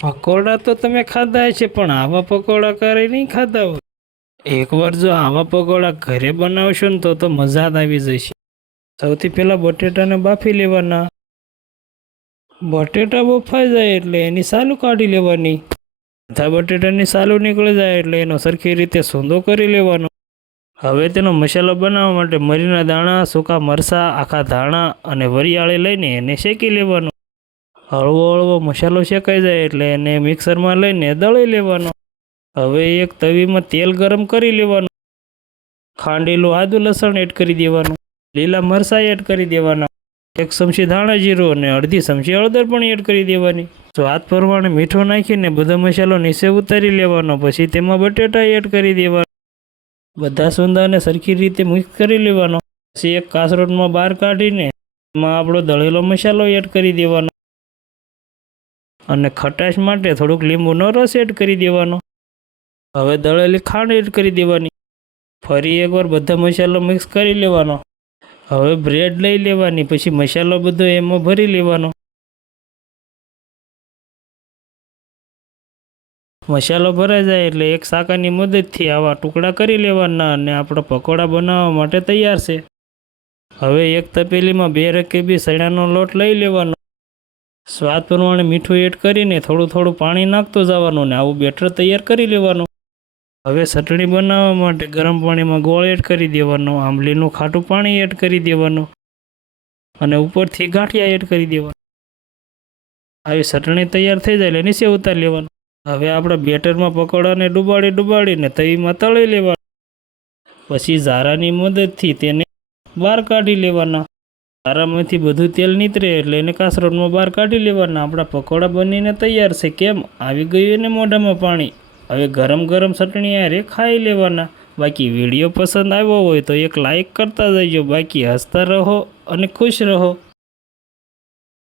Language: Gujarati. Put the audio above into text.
પકોડા તો તમે ખાધા છે, પણ આવા પકોડા કરે નહીં ખાધા હોય. એકવાર જો આવા પકોડા ઘરે બનાવશો ને તો મજા જ આવી જશે. સૌથી પહેલાં બટેટાને બાફી લેવાના. બટેટા બફાઈ જાય એટલે એની સાલું કાઢી લેવાની. બધા બટેટાની સાલું નીકળી જાય એટલે એનો સરખી રીતે સૂંદો કરી લેવાનો. હવે તેનો મસાલો બનાવવા માટે મરીના દાણા, સૂકા મરચાં, આખા ધાણા અને વરિયાળી લઈને એને શેકી લેવાનો. હળવો હળવો મસાલો શેકાઈ જાય એટલે એને મિક્સરમાં લઈને દળી લેવાનો. હવે એક તવીમાં તેલ ગરમ કરી લેવાનું. ખાંડેલું આદું લસણ એડ કરી દેવાનું. લીલા મરચાં એડ કરી દેવાના. 1 ચમચી ધાણા જીરું અને અડધી ચમચી હળદર પણ એડ કરી દેવાની. સ્વાદ પ્રમાણે મીઠું નાખીને બધો મસાલો નીચે ઉતારી લેવાનો. પછી તેમાં બટેટા એડ કરી દેવાનો. બધા સુંદાને સરખી રીતે મિક્સ કરી લેવાનો. પછી એક કાસરોટમાં બહાર કાઢીને એમાં આપણો દળેલો મસાલો એડ કરી દેવાનો અને ખટાશ માટે થોડુંક લીંબુનો રસ એડ કરી દેવાનો. હવે દળેલી ખાંડ એડ કરી દેવાની. ફરી એકવાર બધા મસાલો મિક્સ કરી લેવાનો. હવે બ્રેડ લઈ લેવાની. પછી મસાલો બધો એમાં ભરી લેવાનો. મસાલો ભરાઈ જાય એટલે એક સાકાની મદદથી આવા ટુકડા કરી લેવાના અને આપણા પકોડા બનાવવા માટે તૈયાર છે. હવે એક તપેલીમાં 2 રકેબી ચણાનો લોટ લઈ લેવાનો. સ્વાદ પ્રમાણે મીઠું એડ કરીને થોડું થોડું પાણી નાખતું જવાનું ને આવું બેટર તૈયાર કરી લેવાનું. હવે ચટણી બનાવવા માટે ગરમ પાણીમાં ગોળ એડ કરી દેવાનો. આંબલીનું ખાટું પાણી એડ કરી દેવાનું અને ઉપરથી ગાંઠિયા એડ કરી દેવાનું. આવી ચટણી તૈયાર થઈ જાય એટલે નીચે ઉતારી લેવાનું. હવે આપણે બેટરમાં પકોડાને ડુબાડીને તવીમાં તળી લેવાનું. પછી ઝારાની મદદથી તેને બહાર કાઢી લેવાના. ઝારામાંથી બધું તેલ નીતરે એટલે એને કાસરોટમાં બહાર કાઢી લેવાના. આપણા પકોડા બનીને તૈયાર છે. કેમ આવી ગયું એને મોઢામાં પાણી. હવે ગરમ ગરમ ચટણી યારે ખાઈ લેવાના. બાકી વિડીયો પસંદ આવ્યો હોય તો એક લાઈક કરતા જજો. બાકી હસતા રહો અને ખુશ રહો.